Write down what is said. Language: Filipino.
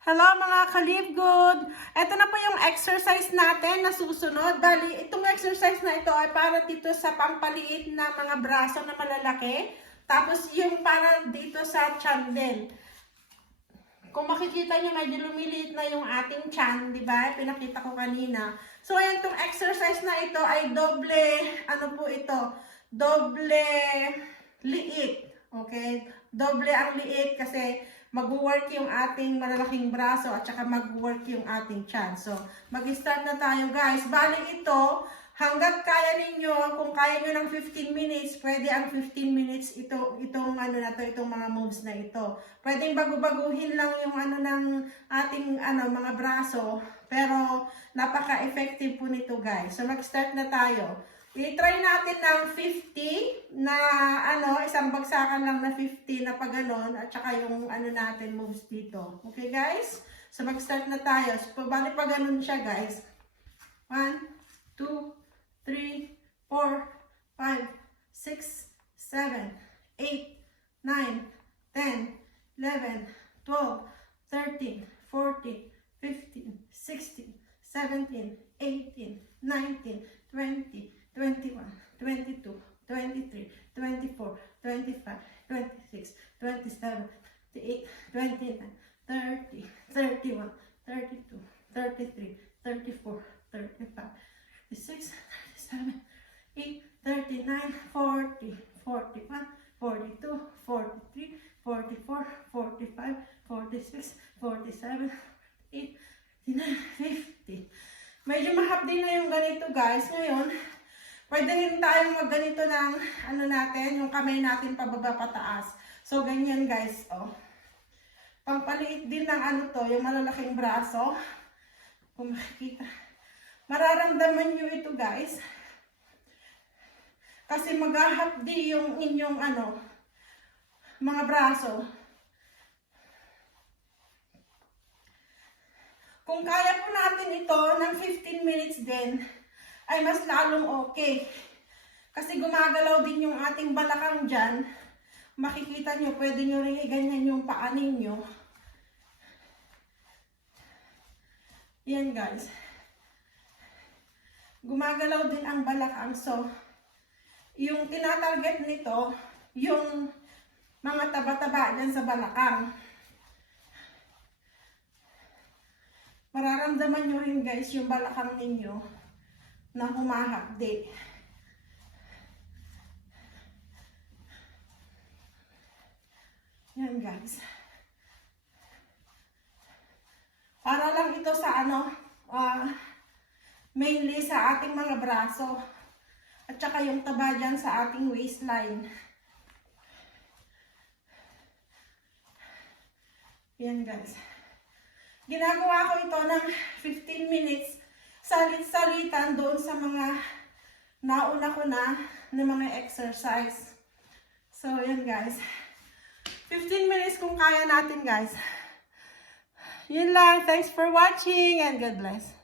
Hello mga kalibgod! Ito na po yung exercise natin na susunod. Bali, itong exercise na ito ay para dito sa pampaliit na mga braso na malalaki. Tapos yung para dito sa tiyan din. Kung makikita nyo, medyo lumiliit na yung ating tiyan, di ba? Pinakita ko kanina. So, ayan, itong exercise na ito ay doble, ano po ito? Doble liit. Okay? Doble ang liit kasi mag-work yung ating malalaking braso at saka mag-work yung ating tiyan. So, mag-start na tayo guys. Bali ito, hanggat kaya ninyo, kung kaya nyo ng 15 minutes, pwede ang 15 minutes itong mga moves na ito. Pwedeng bago-baguhin lang yung ng ating mga braso, pero napaka-effective po nito guys. So, mag-start na tayo. I-try natin ng 50 na isang bagsakan lang na 50 na pag-ganon at saka yung natin moves dito. Okay guys? So mag-start na tayo. So bali pag-ganon siya guys. 1, 2, 3, 4, 5, 6, 7, 8, 9, 10, 11, 12, 13, 14, 15, 16, 17, 18, 19, 20, 21, 22, 23, 24, 25, 26, 27, 28, 29, 30, 31, 32, 33, 34, 35, 36, 37, 38, 39, 40, 41, 42, 43, 44, 45, 46, 47, 48, 49, 50. Medyo mahapdi na yung ganito guys. Ngayon, pwede rin tayong magganito ng natin, yung kamay natin pababa pataas. So, ganyan guys, oh. Pampaliit din ng yung malalaking braso. Kung makikita. Mararamdaman nyo ito guys. Kasi maghahapdi yung inyong mga braso. Kung kaya po natin ito ng 15 minutes din, ay mas lalong okay. Kasi gumagalaw din yung ating balakang dyan. Makikita nyo, pwede nyo rin i-ganyan yung paa ninyo. Yan guys. Gumagalaw din ang balakang. So, yung tinatarget nito, yung mga taba-taba dyan sa balakang. Mararamdaman nyo rin guys yung balakang ninyo na humahapdi. Yan guys. Para lang ito sa mainly sa ating mga braso. At saka yung taba dyan sa ating waistline. Yan guys. Ginagawa ko ito ng 15 minutes. Salit-salitan doon sa mga nauna ko na mga exercise. So, yan guys. 15 minutes kung kaya natin guys. Yun lang. Thanks for watching and God bless.